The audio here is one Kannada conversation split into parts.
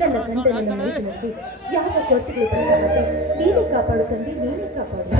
ನನ್ನ ಮೈದಿನಲ್ಲಿ ಯಾವ ಕೊಟ್ಟಿಗೆ ನೀನೇ ಕಾಪಾಡು ತಂದೆ ನೀನೇ ಕಾಪಾಡು.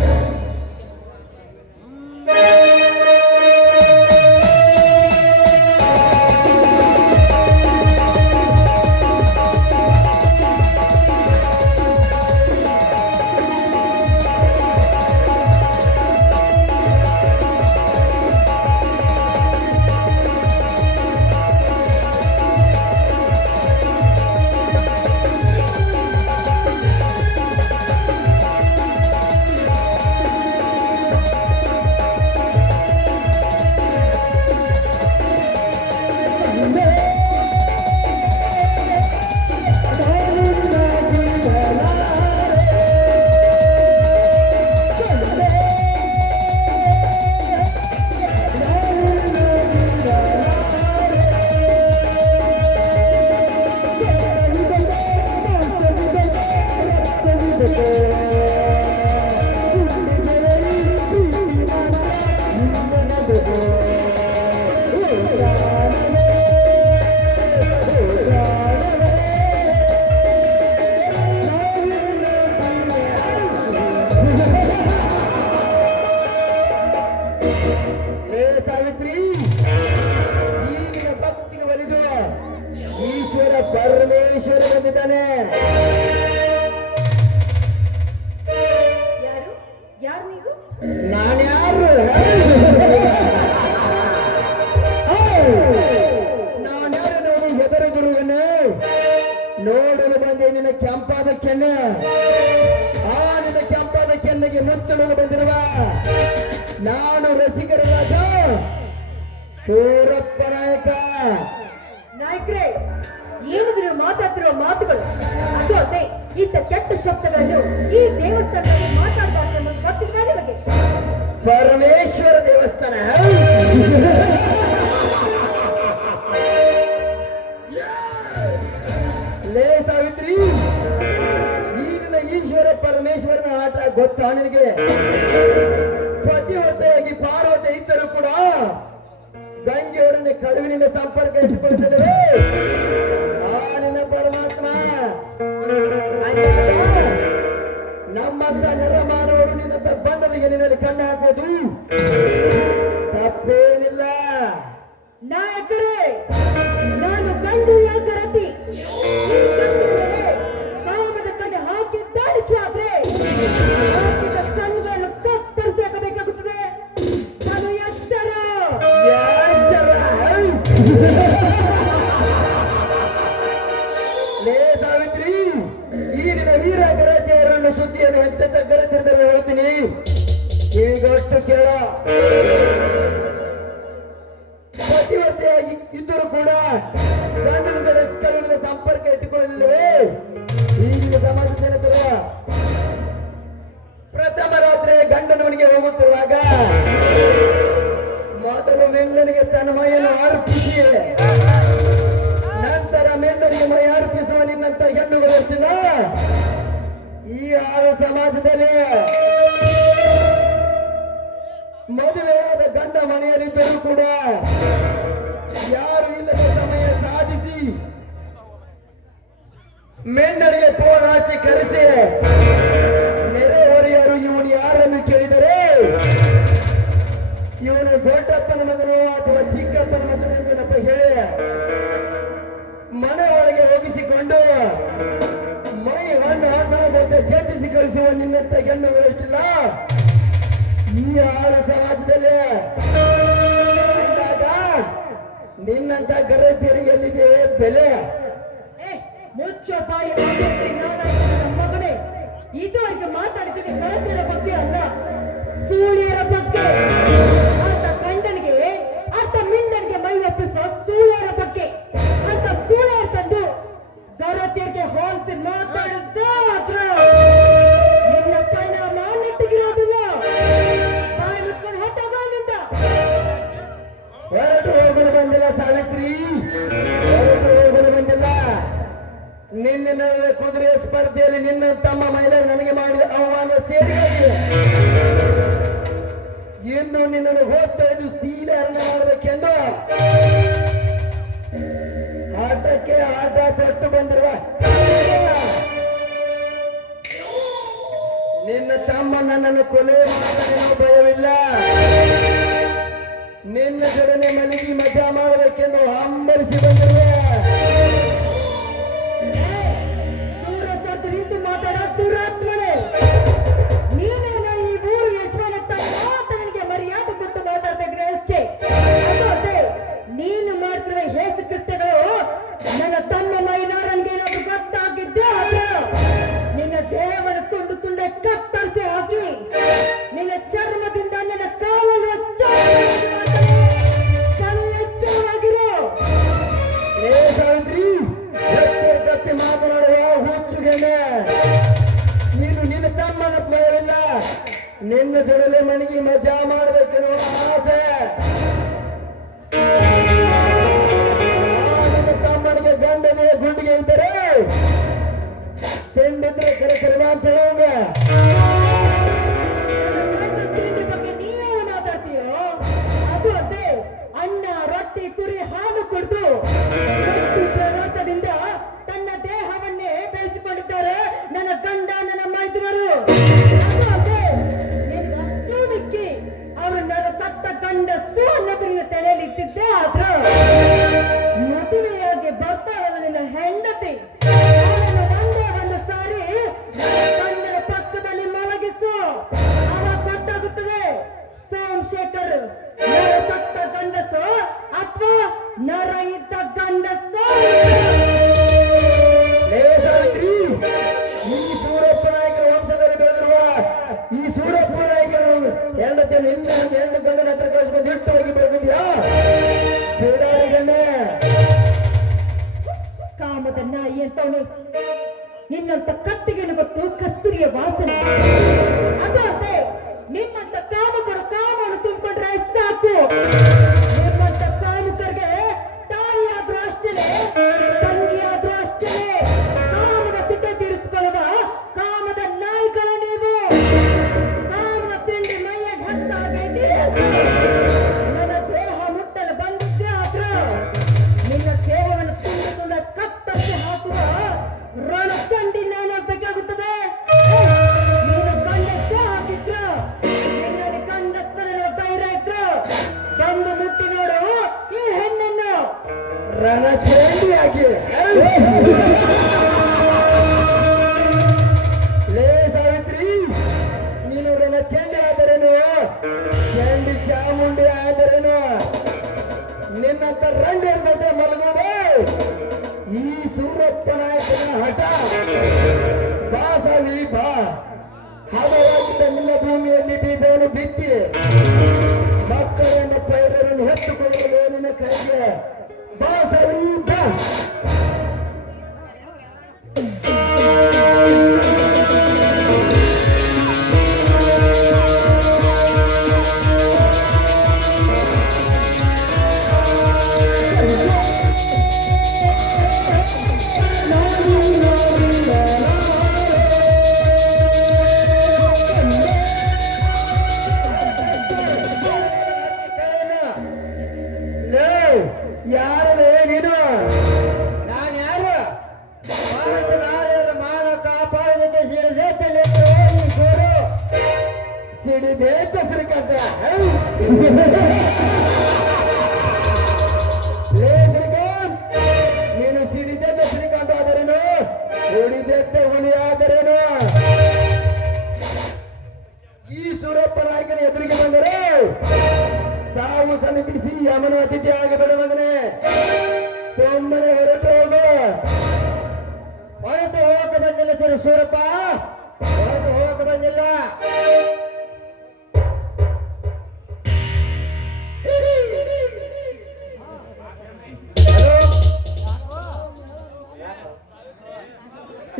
ಸಾವಿತ್ರಿ ಈಗಿನ ಭಕ್ತಿಗೆ ಒಲಿದು ಈಶ್ವರ ಪರಮೇಶ್ವರ ಬಂದಿದ್ದಾನೆ. ಯಾರು? ಯಾರು ನೀವು? ನಾನ್ಯಾರು? ನಾನ್ಯಾರು ನೋಡಿ ಹೆದರಿದಿರುವೆನು ನೋಡಲು ಬಂದೆ ನಿನ್ನ ಕೆಂಪಾದ ಕೆನ್ನೆ. ಆ ನಿನ್ನ ಕೆಂಪಾದ ಕೆನ್ನಗೆ ಮುತ್ತಡಲು ಬಂದಿರುವ. ನಾನು ರಸಿಕರ ರಾಜ. ಸೂರಪ್ಪ ನಾಯಕ. ನಾಯಕ್ರೆ ಏನು ನೀವು ಮಾತಾಡ್ತಿರೋ ಮಾತುಗಳು? ಅದು ಅಲ್ಲದೆ ಇಂಥ ಕೆಟ್ಟ ಶಬ್ದಗಳನ್ನು ಈ ದೇವಸ್ಥಾನದಲ್ಲಿ ಮಾತಾಡಬಾರ್ದು ಅನ್ನೋದು ಗೊತ್ತಿಲ್ಲ ನಿಮಗೆ? ಪರಮೇಶ್ವರ ದೇವಸ್ಥಾನ. ಲೇ ಸಾವಿತ್ರಿ ಈಗಿನ ಈಶ್ವರ ಪರಮೇಶ್ವರನ ಆಟ ಗೊತ್ತಾ ನಿನಗೆ? ಪತಿ ಪಾರ್ವತಿ ಕಳುವಿನಿಂದ ಸಂಪರ್ಕ ಇಟ್ಟುಕೊಳ್ಳುತ್ತಿದ್ದೇವೆ ಲೇ ಸಾವಿತ್ರಿ, ಈ ವೀರ ಗರತಿಯರನ್ನು ಸುದ್ದಿಯನ್ನು ಎಂತೆಂತ ಗರತಿರ್ತಾರೆ ಹೇಳ್ತೀನಿ? ಈಗಷ್ಟು ಕೇಳ. ಪತಿವರ್ತೆಯಾಗಿ ಇದ್ದರೂ ಕೂಡ ಗಂಡನ ಜೊತೆ ಸಂಪರ್ಕ ಇಟ್ಟುಕೊಳ್ಳಲಿಲ್ಲವೇ? ಈಗಿನ ಸಮಾಜ ತರುವ ಪ್ರಥಮ ರಾತ್ರಿ ಗಂಡನ ಮನೆಗೆ ಹೋಗುತ್ತಿರುವಾಗ ಮೊದಲು ಮೆಂಡನಿಗೆ ತನ್ನ ಮೈಯನ್ನು ನಂತರ ಮೆಂಡನಿಗೆ ಮೈ ಅರ್ಪಿಸುವ ನಿನ್ನಂತ ಹೆಣ್ಣುಗಳು ಎಷ್ಟಿಲ್ಲ ಈ ಆರು ಸಮಾಜದಲ್ಲಿ ಮದುವೆಯಾದ ಗಂಡ ಮನೆಯಲ್ಲಿದ್ದರೂ ಕೂಡ ಯಾರು ಇಲ್ಲದ ಸಮಯ ಸಾಧಿಸಿ ಮೇಂಡರಿಗೆ ಫೋನ್ ಹಚ್ಚಿ ಕರೆಸಿ ನೆರೆಹೊರೆಯರು ಇವನು ಯಾರನ್ನು ಕೇಳಿದರೆ ಇವನು ದೊಡ್ಡಪ್ಪನ ಮಗನು ಅಥವಾ ಚಿಕ್ಕಪ್ಪನ ಮಗನು ಎಂದನಪ್ಪ ಹೇಳಿ ಮನೆ ಒಳಗೆ ಹೋಗಿಸಿಕೊಂಡು ಮೈ ಹಣ್ಣು ಹಣ್ಣಾಗುತ್ತೆ ಚೇಚಿಸಿ ಕಳಿಸುವ ನಿನ್ನ ಗೆಣ್ಣು ಎಷ್ಟಿಲ್ಲ? ಈ ಆಳು ಸಮಾಜದಲ್ಲಿ ನಿನ್ನಂತ ಗರೆ ಎಲ್ಲಿದೆ ಬೆಲೆ? ಇದು ಮಗನೇ. ಮಾತಾಡ್ತೀನಿ ಕಳತಿರ ಬಗ್ಗೆ ಅಲ್ಲ ಸೂಳಿಯರ ಬಗ್ಗೆ. ಭಯವಿಲ್ಲ ನಿನ್ನ ಜೊತೆ ಮಲಗಿ ಮಜಾ ಮಾಡಬೇಕೆಂದು ಹಂಬಲಿಸಿ ಬಂದರು আমার ನರ ಇದ್ದ ಗಂಡಸ ಈ ಸೂರಪ್ಪ ನಾಯಕರ ವಂಶದಲ್ಲಿ ಬೆಳೆದಿರುವ ಈ ಸೂರಪ್ಪ ನಾಯಕರು ಹೆಂಡತಿಯನ್ನು ಹಿಂದೆ ಒಂದು ಹೆಣ್ಣು ಗಂಡನ ಹತ್ರ ಕಳಿಸ್ಕೊಂಡು ಇಟ್ಟು ಹೋಗಿ ಬರ್ತಿದ್ಯಾ ಬೇಡಾಡಿಗಣ್ಣ ಕಾಮದ ನಾಯಿ ಅಂತವನು ನಿನ್ನಂತ ಕತ್ತಿಗೆನು ಗೊತ್ತು ಕಸ್ತೂರಿಯ ವಾಸನೆ. ಹಿಡಿದೆ ದಸರ ಕತೆ ನೀನು ಸಿಡಿದೆ ದಸರಿಕಾಂತ ಆದರೇನು? ಹಿಡಿದೆ ಹುಲಿ ಆದರೇನು? ಈ ಸೂರಪ್ಪ ಎದುರಿಗೆ ಬಂದರೆ ಸಾವು ಸಮಿತಿಸಿ ಯಮನ ಅತಿಥಿ ಆಗಬೇಕು.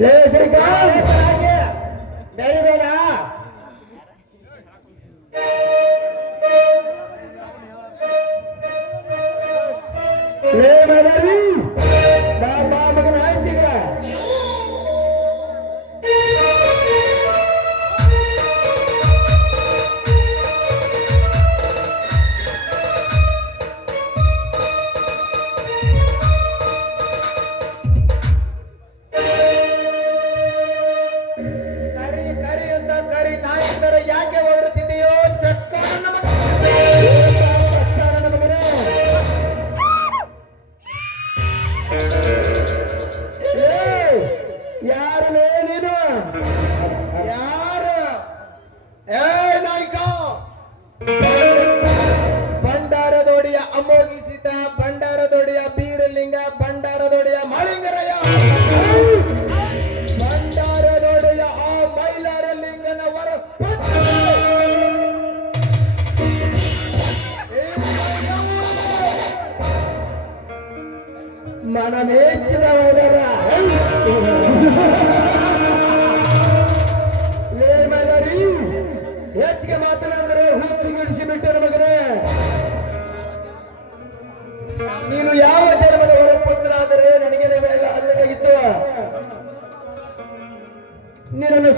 Let's go! ಹೆಚ್ಗೆ ಮಾತನಾಡಿದ್ರೆ ಹುಚ್ಚು ನೀನು ಯಾವ ಜನ್ಮದ ಹೊರಪುತ್ರನಾದರೆ ನನಗೆ ನೆಲ ಅಲ್ಲದಾಗಿತ್ತು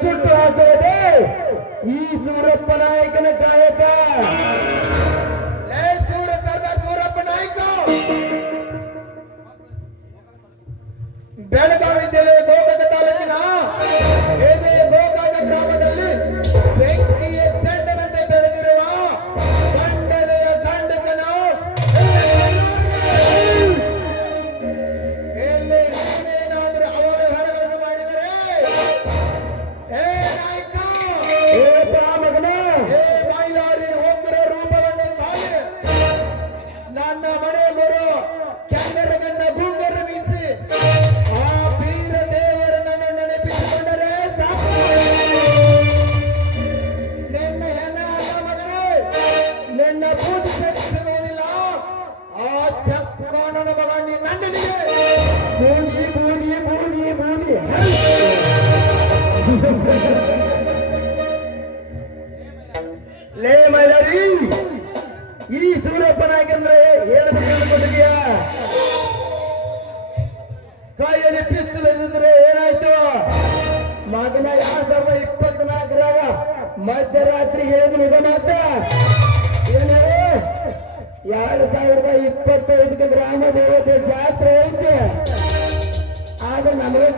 ಸುಟ್ಟು ಹಾಕೋದೆ ಈ ಸೂರಪ್ಪ ನಾಯಕನ ಕಾಯಕ. telebou Deus.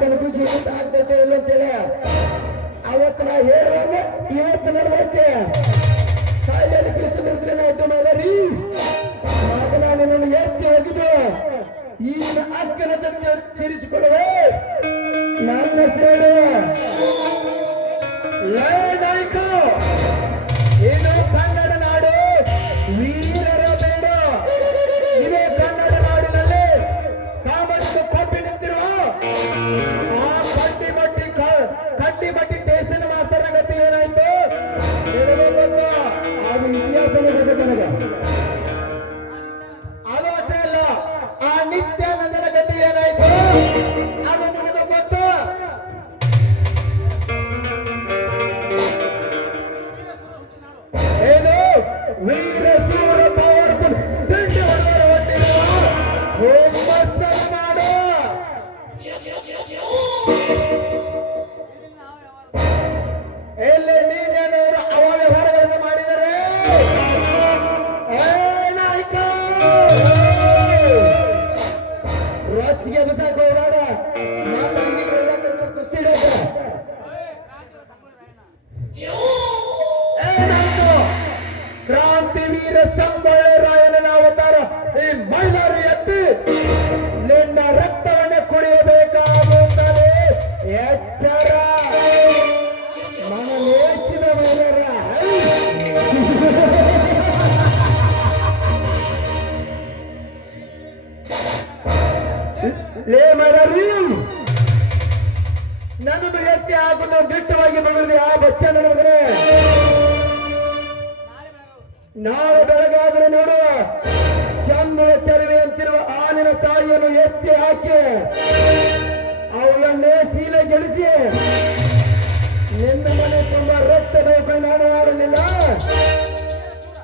ನಿನಗೂ ಜೀವಿತ ಆಗ್ತೈತೆ ಇಲ್ಲ ಅಂತೇಳಿ. ಅವತ್ತು ನಾ ಹೇಳುವಾಗ ಇವತ್ತು ನಡ್ಬೈತೆ ಕಾಯಿಲೆ ಕ್ರಿಸ್ತ ಆಯ್ತು ಮಾದರಿ ಆಗ ನಾನು ನಿನ್ನನ್ನು ಎತ್ತಿ ಹೋಗಿದ್ದು ಈಗಿನ ಅಕ್ಕನ ತಂದೆ ತಿರಿಸಿಕೊಳ್ಳುವೆ. ನನ್ನ ಸೇಡು. ಲಯ ನಾಯ್ಕ. ಏನೋ ಕಂಡ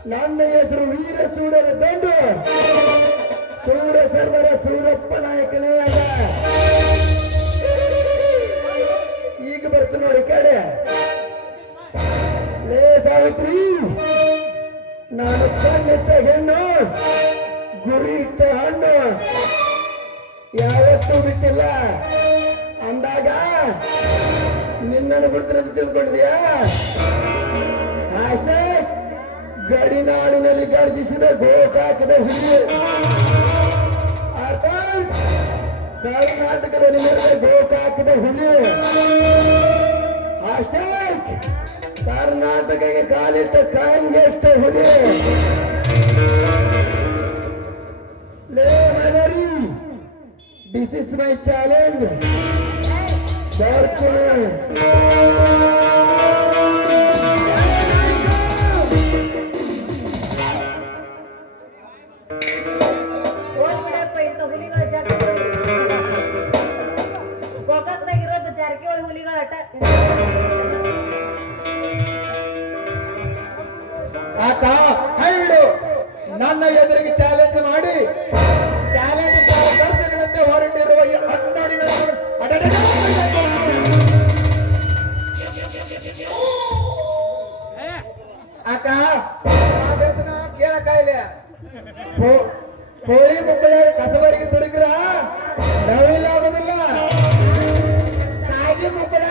ನನ್ನ ಹೆಸರು ವೀರ ಸೂಡರ ಗಂಡು. ಸೂಡ ಸರ್ವರ ಸೂರಪ್ಪ ನಾಯಕನೇ ಅಲ್ಲ ಈಗ ಬರ್ತು ನೋಡಿ ಕಡೆ ಲೇ ಸಾವಿತ್ರಿ, ನಾನು ಕಣ್ಣಿಟ್ಟ ಹೆಣ್ಣು ಗುರಿ ಇಟ್ಟ ಹಣ್ಣು. ಯಾವತ್ತೂ ಬಿಟ್ಟಿಲ್ಲ. ಅಂದಾಗ ನಿನ್ನನ್ನು ಬಿಡ್ತಾರೆ ತಿಳ್ಕೊಂಡಿದ್ಯಾ ಅಷ್ಟೇ. ಗಡಿನಾಡಿನಲ್ಲಿ ಗರ್ಜಿಸಿದ ಗೋಕಾಕದ ಹುಲಿ ಆತ ಕರ್ನಾಟಕದಲ್ಲಿ ನಡೆದ ಗೋಕಾಕದ ಹುಲಿ ಅಷ್ಟೇ? ಕರ್ನಾಟಕಕ್ಕೆ ಕಾಲಿಟ್ಟ ಕಾಂಗೆಟ್ಟ ಹುಲಿ This is my challenge. Dark ನನ್ನ ಎದುರಿಗೆ ಚಾಲೆಂಜ್ ಮಾಡಿ. ಚಾಲೆಂಜ್ ಸಂಘರ್ಷಗಳಂತೆ ಹೊರಟಿರುವ ಈ ಹನ್ನೊಂದಿನ ಕೋಳಿ ಮುಕ್ಕಳ ಕಸಬರಿಗೆ ತುರುಗ್ರ. ನವಿಲಾಗೋದಿಲ್ಲ ಕಾಯಿ ಮುಕ್ಕಳ